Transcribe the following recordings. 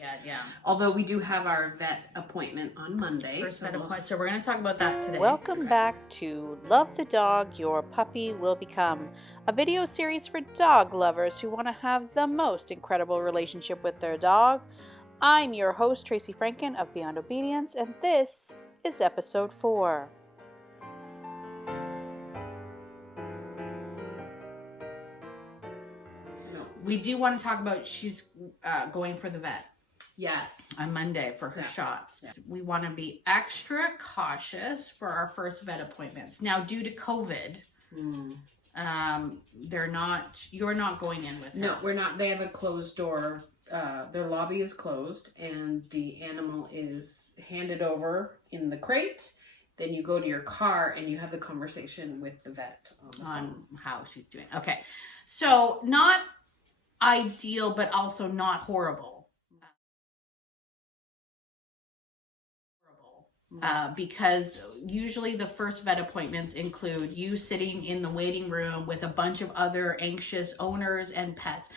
yet, yeah. Although we do have our vet appointment on Monday. First vet appointment, so we're going to talk about that today. Welcome back to Love the Dog Your Puppy Will Become, a video series for dog lovers who want to have the most incredible relationship with their dog. I'm your host, Tracy Franken of Beyond Obedience, and this is episode 4. We do want to talk about she's going for the vet. Yes. On Monday for her shots. Yeah. We want to be extra cautious for our first vet appointments. Now, due to COVID, you're not going in with her. No, we're not. They have a closed door. Their lobby is closed and the animal is handed over in the crate. Then you go to your car and you have the conversation with the vet on how she's doing. Okay. So not ideal, but also not horrible. Because usually the first vet appointments include you sitting in the waiting room with a bunch of other anxious owners and pets.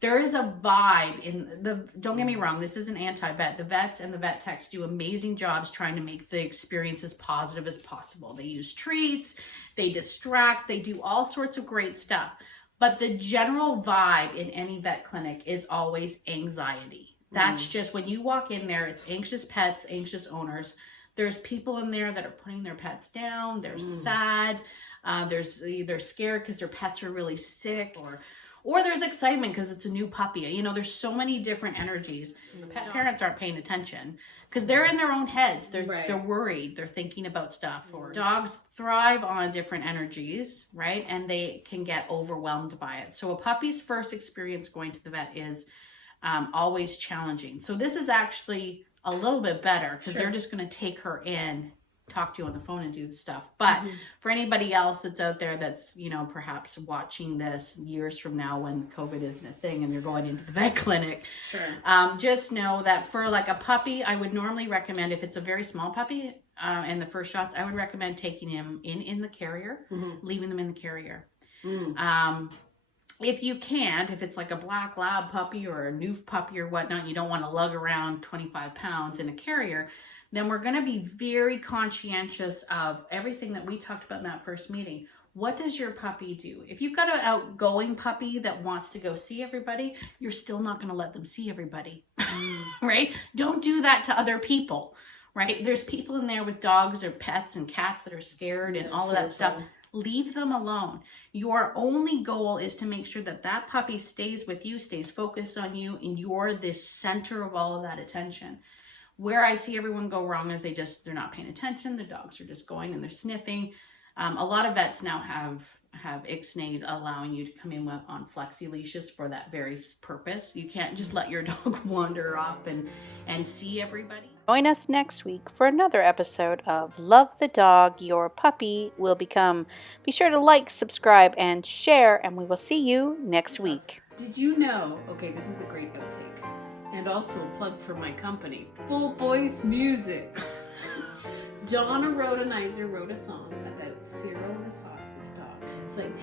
There is a vibe don't get me wrong, this isn't anti-vet. The vets and the vet techs do amazing jobs trying to make the experience as positive as possible. They use treats, they distract, they do all sorts of great stuff. But the general vibe in any vet clinic is always anxiety. That's just when you walk in there, it's anxious pets, anxious owners. There's people in there that are putting their pets down. They're sad. They're scared because their pets are really sick, or there's excitement because it's a new puppy. You know, there's so many different energies. The pet parents aren't paying attention because they're in their own heads. They're worried. They're thinking about stuff. Or dogs thrive on different energies, right? And they can get overwhelmed by it. So a puppy's first experience going to the vet is always challenging. So this is actually a little bit better because they're just going to take her in, talk to you on the phone and do the stuff. But for anybody else that's out there that's, you know, perhaps watching this years from now when COVID isn't a thing and you're going into the vet clinic, just know that for like a puppy, I would normally recommend, if it's a very small puppy and the first shots, I would recommend taking him in the carrier, leaving them in the carrier. If you can't, if it's like a black lab puppy or a noof puppy or whatnot, you don't want to lug around 25 pounds in a carrier, then we're going to be very conscientious of everything that we talked about in that first meeting. What does your puppy do? If you've got an outgoing puppy that wants to go see everybody, you're still not going to let them see everybody, right? Don't do that to other people, right? There's people in there with dogs or pets and cats that are scared and all of that stuff. Leave them alone. Your only goal is to make sure that that puppy stays with you, stays focused on you, and you're the center of all of that attention. Where I see everyone go wrong is they're not paying attention. The dogs are just going and they're sniffing. A lot of vets now have Ixnay allowing you to come in on flexi leashes for that very purpose. You can't just let your dog wander off and see everybody. Join us next week for another episode of Love the Dog Your Puppy Will Become. Be sure to like, subscribe, and share, and we will see you next week. Did you know, okay, this is a great outtake, and also a plug for my company, Full Voice Music. Donna Rodenizer wrote a song about Cyril the sausage dog. It's like,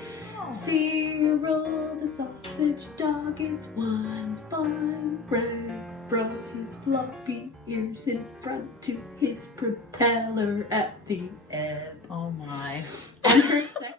Cyril the sausage dog is one fine ray from his floppy ears in front to his propeller at the end. Oh my. And her second